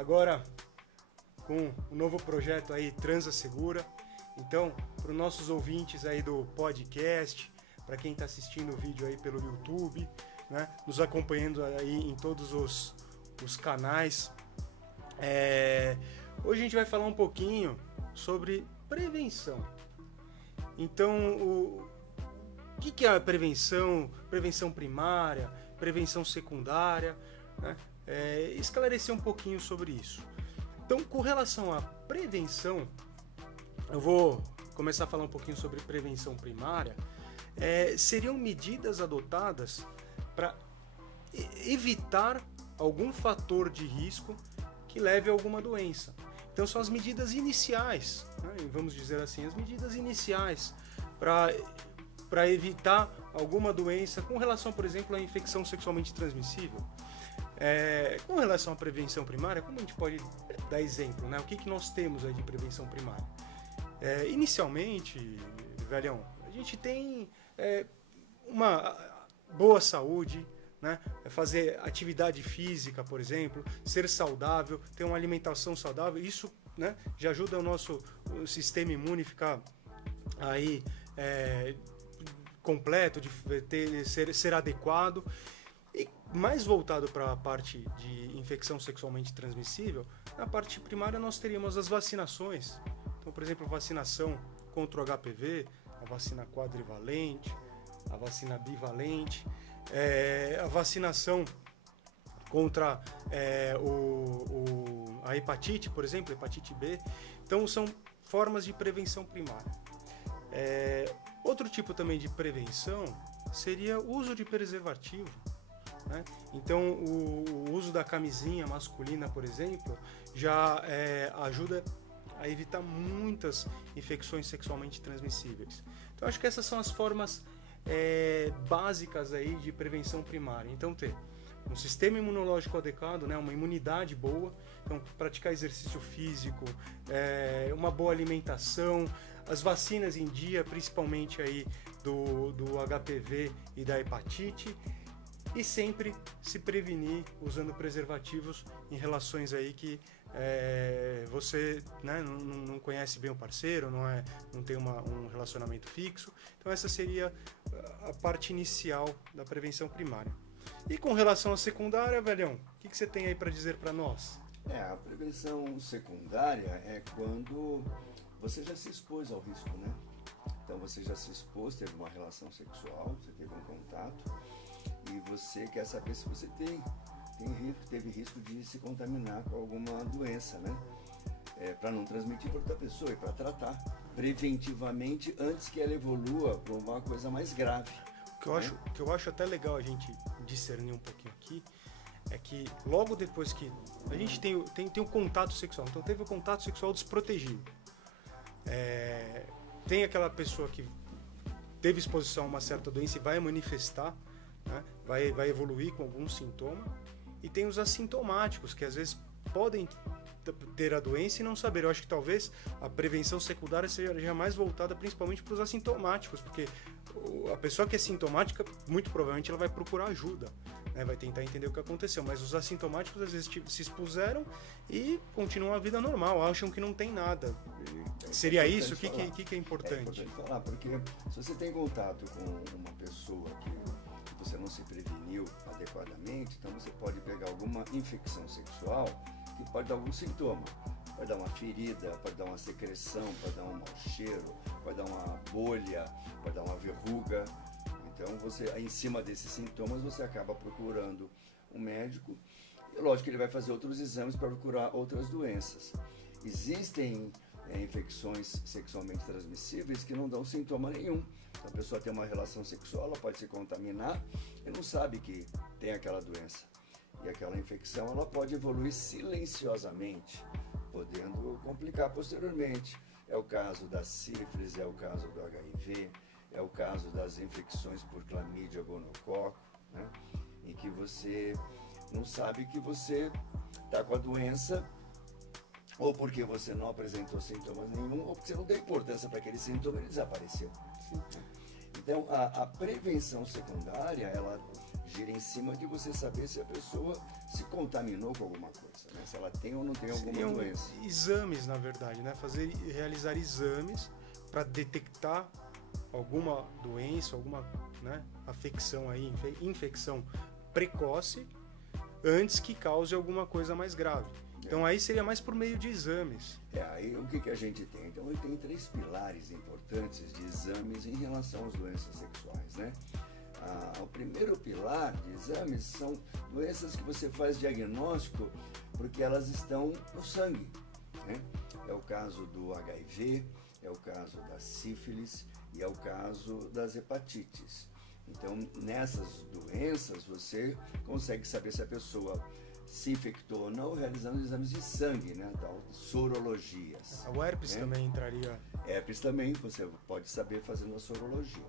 agora com o novo projeto aí, Transa Segura. Então, para os nossos ouvintes aí do podcast, para quem está assistindo o vídeo aí pelo YouTube, né, nos acompanhando aí em todos os canais, hoje a gente vai falar um pouquinho sobre prevenção. Então, o que é a prevenção? Prevenção primária, prevenção secundária, né? Esclarecer um pouquinho sobre isso. Então, com relação à prevenção, eu vou começar a falar um pouquinho sobre prevenção primária. Seriam medidas adotadas para evitar algum fator de risco que leve a alguma doença. Então, são as medidas iniciais, né? Vamos dizer assim, as medidas iniciais para evitar alguma doença com relação, por exemplo, à infecção sexualmente transmissível. Com relação à prevenção primária, como a gente pode dar exemplo, né? O que nós temos aí de prevenção primária? Inicialmente, velhão, a gente tem uma boa saúde, né? Fazer atividade física, por exemplo, ser saudável, ter uma alimentação saudável, isso, né, já ajuda o nosso sistema imune a ficar aí completo, de ser adequado. E mais voltado para a parte de infecção sexualmente transmissível, na parte primária nós teríamos as vacinações. Então, por exemplo, a vacinação contra o HPV, a vacina quadrivalente, a vacina bivalente, a vacinação contra a hepatite, por exemplo, hepatite B. Então, são formas de prevenção primária. Outro tipo também de prevenção seria o uso de preservativo, né? Então, o uso da camisinha masculina, por exemplo, já ajuda a evitar muitas infecções sexualmente transmissíveis. Então, acho que essas são as formas básicas aí de prevenção primária. Então, ter um sistema imunológico adequado, né, uma imunidade boa, então praticar exercício físico, uma boa alimentação, as vacinas em dia, principalmente aí do HPV e da hepatite, e sempre se prevenir usando preservativos em relações aí que você, né, não conhece bem o parceiro, não tem um relacionamento fixo. Então essa seria a parte inicial da prevenção primária. E com relação à secundária, velhão, o que você tem aí para dizer para nós? A prevenção secundária é quando você já se expôs ao risco, né? Então você já se expôs, teve uma relação sexual, você teve um contato e você quer saber se você teve risco de se contaminar com alguma doença, né? Para não transmitir para outra pessoa e para tratar preventivamente antes que ela evolua para uma coisa mais grave. O que eu acho até legal a gente discernir um pouquinho aqui é que logo depois que a gente tem o contato sexual, então teve o contato sexual desprotegido, tem aquela pessoa que teve exposição a uma certa doença e vai manifestar, né, vai evoluir com algum sintoma, e tem os assintomáticos, que às vezes podem ter a doença e não saber. Eu acho que talvez a prevenção secundária seja mais voltada principalmente para os assintomáticos, porque a pessoa que é sintomática, muito provavelmente ela vai procurar ajuda, né? Vai tentar entender o que aconteceu, mas os assintomáticos às vezes se expuseram e continuam a vida normal, acham que não tem nada. Seria isso? O que é importante? É importante falar, porque se você tem contato com uma pessoa que você não se preveniu adequadamente, então você pode pegar alguma infecção sexual que pode dar algum sintoma. Pode dar uma ferida, pode dar uma secreção, pode dar um mau cheiro, pode dar uma bolha, pode dar uma verruga. Então, em cima desses sintomas, você acaba procurando um médico. E lógico que ele vai fazer outros exames para procurar outras doenças. Existem infecções sexualmente transmissíveis que não dão sintoma nenhum. Então, a pessoa tem uma relação sexual, ela pode se contaminar e não sabe que tem aquela doença. E aquela infecção ela pode evoluir silenciosamente, podendo complicar posteriormente. É o caso da sífilis, é o caso do HIV, é o caso das infecções por clamídia, gonococo, né? Em que você não sabe que você está com a doença, ou porque você não apresentou sintomas nenhum, ou porque você não deu importância para aquele sintoma e ele desapareceu. Então, a prevenção secundária, ela gira em cima de você saber se a pessoa se contaminou com alguma coisa, né? Se ela tem ou não tem alguma doença. Exames, na verdade, né? Realizar exames para detectar alguma doença, alguma, né, afecção aí, infecção precoce, antes que cause alguma coisa mais grave. Então aí seria mais por meio de exames. Aí o que a gente tem? Então ele tem 3 pilares importantes de exames em relação às doenças sexuais, né? O primeiro pilar de exames são doenças que você faz diagnóstico porque elas estão no sangue, né? É o caso do HIV, é o caso da sífilis e é o caso das hepatites. Então, nessas doenças, você consegue saber se a pessoa se infectou ou não realizando exames de sangue, né? Tal, sorologias. O herpes, né, também entraria. Herpes também, você pode saber fazendo a sorologia.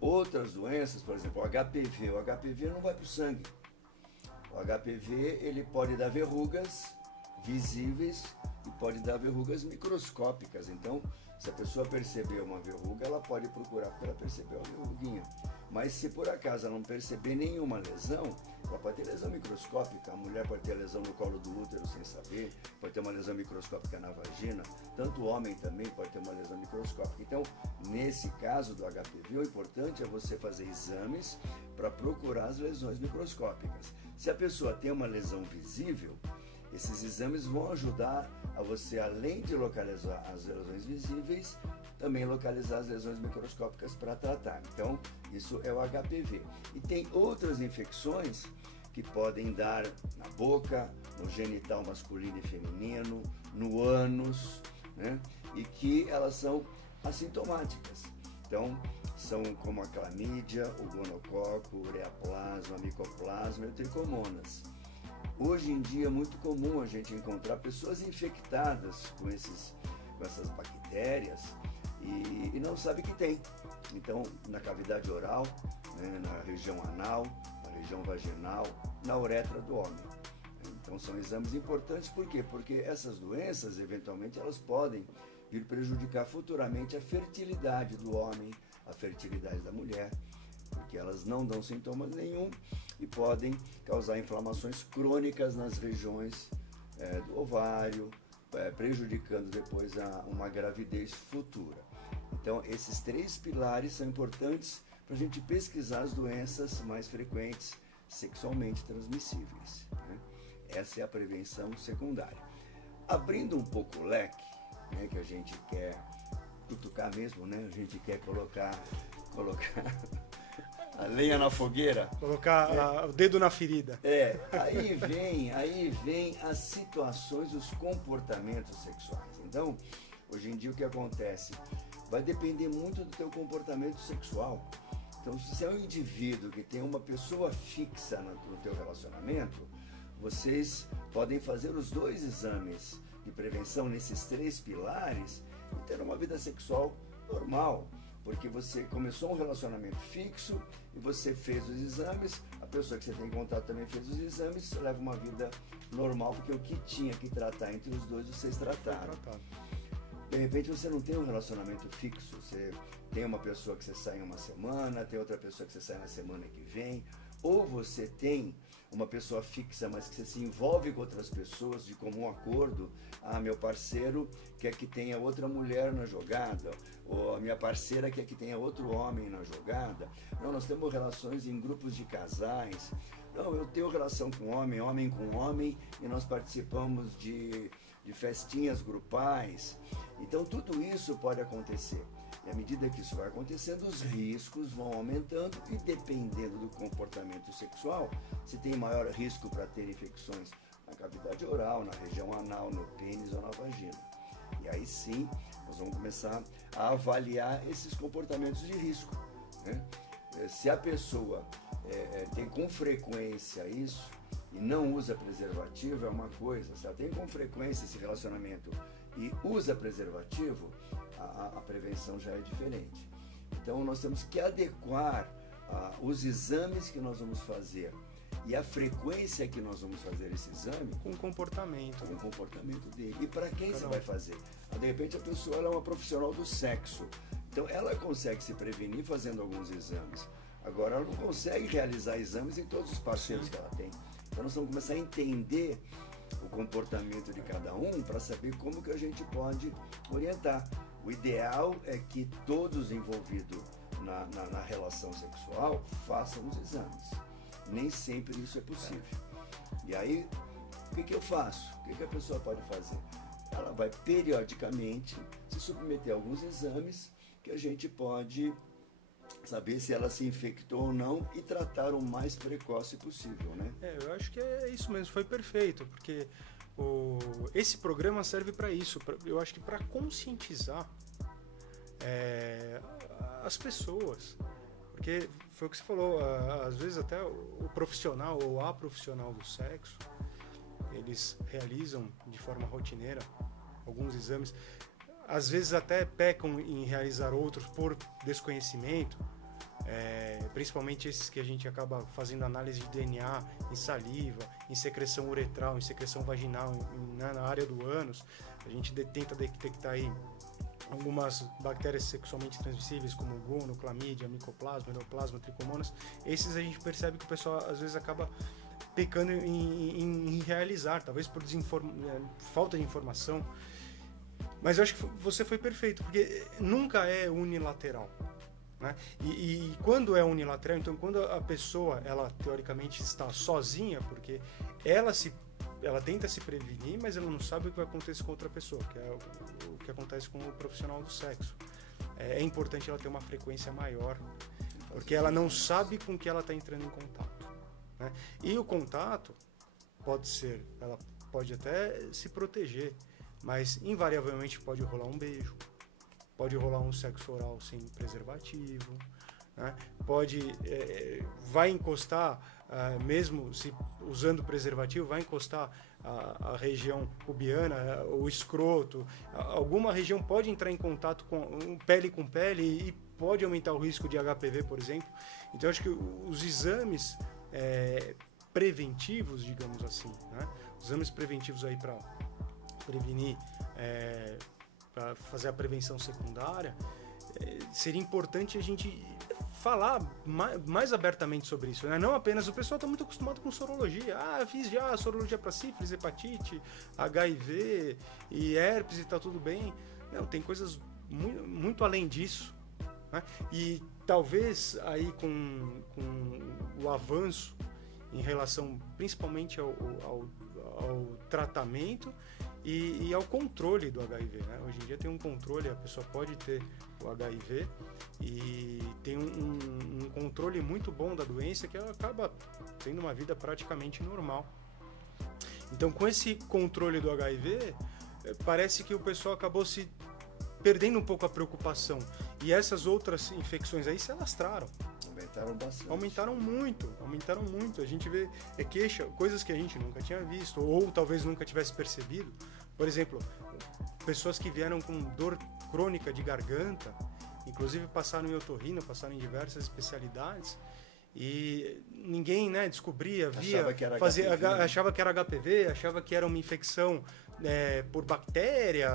Outras doenças, por exemplo, o HPV. O HPV não vai para o sangue. O HPV, ele pode dar verrugas visíveis e pode dar verrugas microscópicas. Então, se a pessoa perceber uma verruga, ela pode procurar porque ela percebeu a verruguinha. Mas se por acaso ela não perceber nenhuma lesão, ela pode ter lesão microscópica. A mulher pode ter lesão no colo do útero sem saber, pode ter uma lesão microscópica na vagina. Tanto o homem também pode ter uma lesão microscópica. Então, nesse caso do HPV, o importante é você fazer exames para procurar as lesões microscópicas. Se a pessoa tem uma lesão visível, esses exames vão ajudar a você, além de localizar as lesões visíveis, também localizar as lesões microscópicas para tratar. Então, isso é o HPV. E tem outras infecções que podem dar na boca, no genital masculino e feminino, no ânus, né? E que elas são assintomáticas. Então, são como a clamídia, o gonococo, o ureaplasma, a micoplasma e o tricomonas. Hoje em dia é muito comum a gente encontrar pessoas infectadas com essas bactérias e não sabe que tem. Então, na cavidade oral, né, na região anal, na região vaginal, na uretra do homem. Então, são exames importantes, por quê? Porque essas doenças, eventualmente, elas podem vir prejudicar futuramente a fertilidade do homem, a fertilidade da mulher, porque elas não dão sintomas nenhum e podem causar inflamações crônicas nas regiões do ovário, prejudicando depois uma gravidez futura. Então, esses 3 pilares são importantes para a gente pesquisar as doenças mais frequentes sexualmente transmissíveis, né? Essa é a prevenção secundária. Abrindo um pouco o leque, né, que a gente quer cutucar mesmo, né? A gente quer colocar a lenha na fogueira. Colocar o dedo na ferida. Aí vem as situações, os comportamentos sexuais. Então, hoje em dia o que acontece? Vai depender muito do teu comportamento sexual. Então, se você é um indivíduo que tem uma pessoa fixa no teu relacionamento, vocês podem fazer os 2 exames de prevenção nesses 3 pilares e ter uma vida sexual normal. Porque você começou um relacionamento fixo e você fez os exames, a pessoa que você tem contato também fez os exames, você leva uma vida normal, porque o que tinha que tratar entre os 2, vocês trataram. De repente você não tem um relacionamento fixo, você tem uma pessoa que você sai em uma semana, tem outra pessoa que você sai na semana que vem, ou você tem uma pessoa fixa, mas que você se envolve com outras pessoas de comum acordo. Meu parceiro quer que tenha outra mulher na jogada, ou a minha parceira quer que tenha outro homem na jogada. Não, nós temos relações em grupos de casais. Não, eu tenho relação com homem, homem com homem, e nós participamos de festinhas grupais. Então tudo isso pode acontecer. E à medida que isso vai acontecendo, os riscos vão aumentando e, dependendo do comportamento sexual, se tem maior risco para ter infecções na cavidade oral, na região anal, no pênis ou na vagina. E aí sim, nós vamos começar a avaliar esses comportamentos de risco, né? Se a pessoa tem com frequência isso e não usa preservativo, é uma coisa. Se ela tem com frequência esse relacionamento e usa preservativo, a prevenção já é diferente. Então nós temos que adequar os exames que nós vamos fazer e a frequência que nós vamos fazer esse exame com o comportamento dele. E para quem você vai fazer? De repente a pessoa ela é uma profissional do sexo, então ela consegue se prevenir fazendo alguns exames. Agora ela não consegue realizar exames em todos os parceiros que ela tem. Então nós vamos começar a entender o comportamento de cada um para saber como que a gente pode orientar. O ideal é que todos envolvidos na relação sexual façam os exames. Nem sempre isso é possível. E aí, o que eu faço? O que a pessoa pode fazer? Ela vai periodicamente se submeter a alguns exames que a gente pode saber se ela se infectou ou não e tratar o mais precoce possível, né? Eu acho que é isso mesmo, foi perfeito, porque esse programa serve para isso, eu acho que para conscientizar as pessoas, porque foi o que você falou, às vezes até o profissional ou a profissional do sexo, eles realizam de forma rotineira alguns exames, às vezes até pecam em realizar outros por desconhecimento, principalmente esses que a gente acaba fazendo análise de DNA em saliva, em secreção uretral, em secreção vaginal, na área do ânus. A gente tenta detectar aí algumas bactérias sexualmente transmissíveis, como gono, clamídia, micoplasma, neoplasma, tricomonas. Esses a gente percebe que o pessoal às vezes acaba pecando em realizar, talvez por falta de informação. Mas eu acho que você foi perfeito, porque nunca é unilateral, né? E quando é unilateral, então quando a pessoa, ela teoricamente está sozinha, porque ela tenta se prevenir, mas ela não sabe o que vai acontecer com outra pessoa, que é o que acontece com o profissional do sexo. É importante ela ter uma frequência maior, porque ela não sabe com que ela está entrando em contato, né? E o contato ela pode até se proteger, mas invariavelmente pode rolar um beijo, pode rolar um sexo oral sem preservativo, né? Vai encostar, mesmo se usando preservativo, vai encostar a região pubiana, o escroto, alguma região pode entrar em contato com pele e pode aumentar o risco de HPV, por exemplo. Então eu acho que os exames preventivos, digamos assim, né? Os exames preventivos aí para prevenir, para fazer a prevenção secundária, seria importante a gente falar mais abertamente sobre isso, né? Não apenas, o pessoal está muito acostumado com sorologia. Fiz já sorologia para sífilis, hepatite, HIV e herpes e tá tudo bem. Não, tem coisas muito, muito além disso, né? E talvez aí com o avanço em relação principalmente ao tratamento e ao controle do HIV, né? Hoje em dia tem um controle, a pessoa pode ter o HIV e tem um controle muito bom da doença, que ela acaba tendo uma vida praticamente normal. Então, com esse controle do HIV, parece que o pessoal acabou se perdendo um pouco a preocupação, e essas outras infecções aí se alastraram. Aumentaram bastante. Aumentaram muito. A gente vê queixa, coisas que a gente nunca tinha visto, ou talvez nunca tivesse percebido. Por exemplo, pessoas que vieram com dor crônica de garganta, inclusive passaram em otorrino, passaram em diversas especialidades, e ninguém, né, descobria, via, achava que era HPV, achava que era uma infecção por bactéria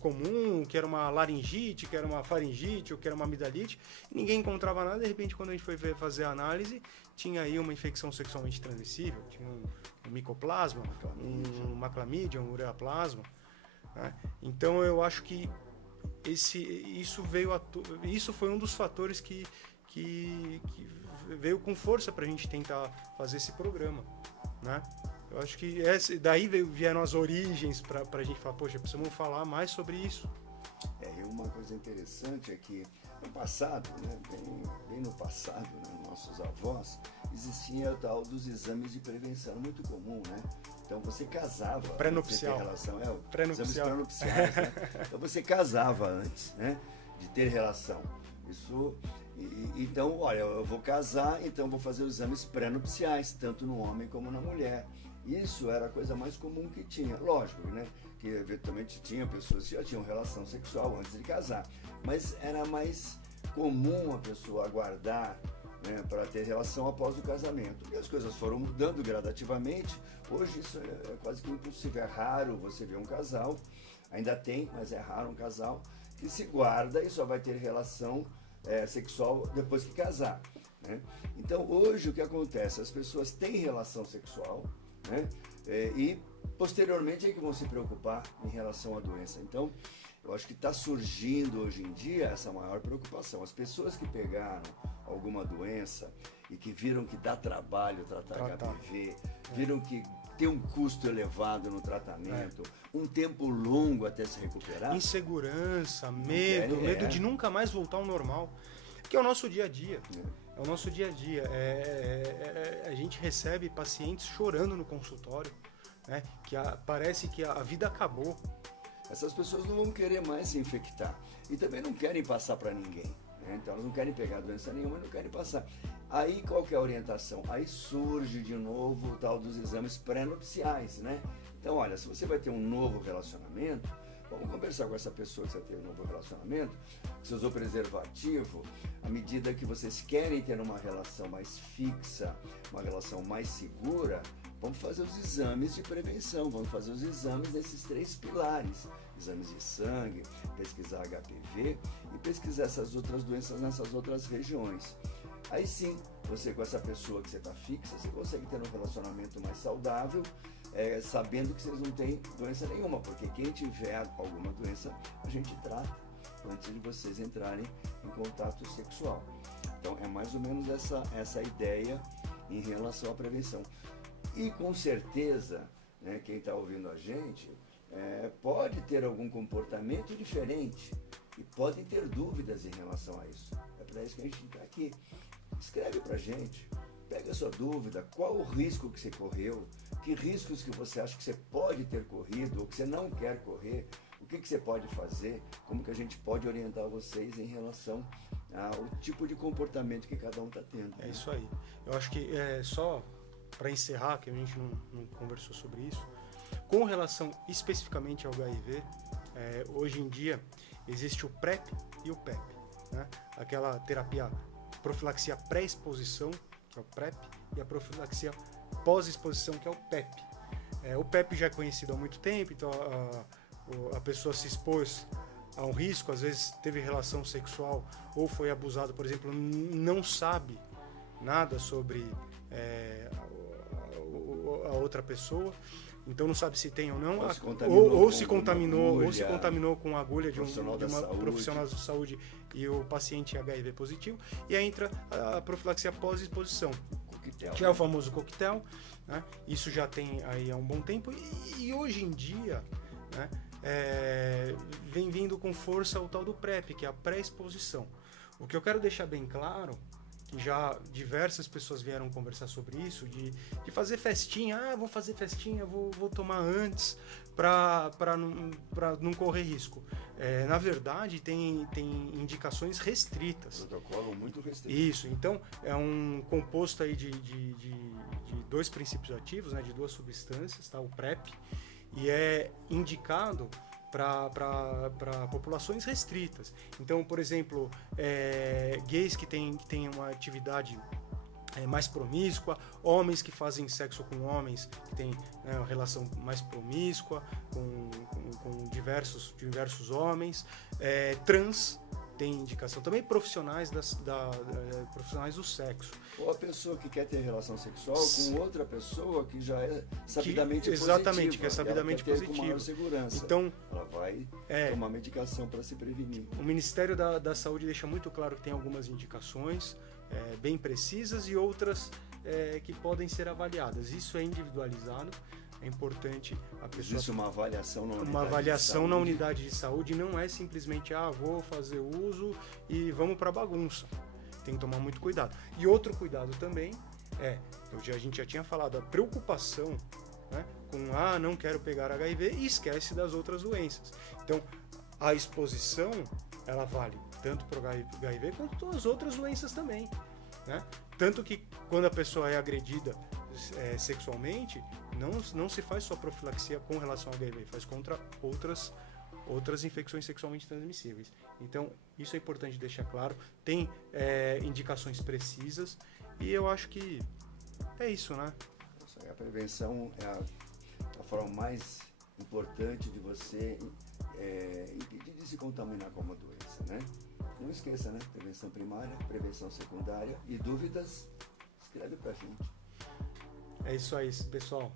comum, que era uma laringite, que era uma faringite, ou que era uma amidalite. Ninguém encontrava nada. De repente, quando a gente foi fazer a análise, tinha aí uma infecção sexualmente transmissível, tinha um micoplasma, uma clamídia, um ureaplasma, né? Então eu acho que isso foi um dos fatores que veio com força para a gente tentar fazer esse programa, né? Eu acho que daí vieram as origens para a gente falar, poxa, precisamos falar mais sobre isso. E uma coisa interessante é que no passado, né, bem no passado, né, nossos avós, existia o tal dos exames de prevenção, muito comum, né? Então você casava pré-nupcial. Antes de ter relação, pré-nupcial. Exames pré-nupciais, né? Então você casava antes, né, de ter relação. Isso. Então, olha, eu vou casar, então vou fazer os exames pré-nupciais, tanto no homem como na mulher. Isso era a coisa mais comum que tinha. Lógico, né, que eventualmente tinha pessoas que já tinham relação sexual antes de casar, mas era mais comum a pessoa aguardar, né, para ter relação após o casamento. E as coisas foram mudando gradativamente. Hoje isso é quase que impossível. É raro você ver um casal, ainda tem, mas é raro um casal que se guarda e só vai ter relação sexual depois que casar. né? Então hoje o que acontece? As pessoas têm relação sexual, né? E posteriormente é que vão se preocupar em relação à doença. Então eu acho que está surgindo hoje em dia essa maior preocupação. As pessoas que pegaram alguma doença e que viram que dá trabalho tratar HPV, viram que tem um custo elevado no tratamento, um tempo longo até se recuperar. Insegurança, medo de nunca mais voltar ao normal. Que é o nosso dia a dia. É o nosso dia a dia. A gente recebe pacientes chorando no consultório, né? Parece que a vida acabou. Essas pessoas não vão querer mais se infectar e também não querem passar para ninguém, né? Então elas não querem pegar doença nenhuma e não querem passar. Aí qual que é a orientação? Aí surge de novo o tal dos exames pré-nupciais, né? Então olha, se você vai ter um novo relacionamento, vamos conversar com essa pessoa que você tem um novo relacionamento, que você usou preservativo, à medida que vocês querem ter uma relação mais fixa, uma relação mais segura, vamos fazer os exames de prevenção, vamos fazer os exames desses 3 pilares. Exames de sangue, pesquisar HPV e pesquisar essas outras doenças nessas outras regiões. Aí sim, você com essa pessoa que você está fixa, você consegue ter um relacionamento mais saudável, sabendo que vocês não têm doença nenhuma, porque quem tiver alguma doença, a gente trata antes de vocês entrarem em contato sexual. Então é mais ou menos essa ideia em relação à prevenção. E com certeza, né, quem está ouvindo a gente pode ter algum comportamento diferente e podem ter dúvidas em relação a isso. É para isso que a gente está aqui. Escreve para a gente, pega a sua dúvida, qual o risco que você correu, que riscos que você acha que você pode ter corrido ou que você não quer correr, o que você pode fazer, como que a gente pode orientar vocês em relação ao tipo de comportamento que cada um está tendo. É isso aí. Eu acho que só para encerrar, que a gente não conversou sobre isso, com relação especificamente ao HIV, hoje em dia existe o PrEP e o PEP, né? Aquela terapia profilaxia pré-exposição, que é o PrEP, e a profilaxia pós-exposição, que é o PEP. O PEP já é conhecido há muito tempo, então a pessoa se expôs a um risco, às vezes teve relação sexual ou foi abusado, por exemplo, não sabe nada sobre a outra pessoa, então não sabe se tem ou não, ou se contaminou com a agulha de uma profissional da saúde e o paciente HIV positivo, e aí entra a profilaxia pós-exposição, que é o famoso coquetel, né? Isso já tem aí há um bom tempo, e hoje em dia, né, vem vindo com força o tal do PrEP, que é a pré-exposição. O que eu quero deixar bem claro, que já diversas pessoas vieram conversar sobre isso, de fazer festinha, vou fazer festinha, vou tomar antes para não correr risco. Na verdade, tem indicações restritas. Protocolo muito restrito. Isso, então é um composto aí de 2 princípios ativos, né, de 2 substâncias, tá, o PrEP, e é indicado para populações restritas. Então, por exemplo, gays que têm uma atividade mais promíscua, homens que fazem sexo com homens que têm uma relação mais promíscua com diversos homens, trans tem indicação também, profissionais profissionais do sexo. Ou a pessoa que quer ter relação sexual com outra pessoa que já é sabidamente exatamente, positiva. que é sabidamente positiva. Com maior positiva. segurança. Então, ela vai tomar medicação para se prevenir. O Ministério da Saúde deixa muito claro que tem algumas indicações bem precisas e outras que podem ser avaliadas. Isso é individualizado. É importante a pessoa... Existe uma avaliação na unidade Uma avaliação de saúde. na unidade de saúde, não é simplesmente vou fazer uso e vamos para bagunça. Tem que tomar muito cuidado. E outro cuidado também a gente já tinha falado, a preocupação, né, com não quero pegar HIV e esquece das outras doenças. Então, a exposição, ela vale tanto para o HIV quanto as outras doenças também, né? Tanto que quando a pessoa é agredida sexualmente, não se faz só profilaxia com relação ao HIV, faz contra outras infecções sexualmente transmissíveis. Então, isso é importante deixar claro. Tem indicações precisas e eu acho que é isso, né? A prevenção é a forma mais importante de você impedir de se contaminar com uma doença, né? não esqueça, né? Prevenção primária, prevenção secundária e dúvidas, escreve pra gente. É isso aí, pessoal.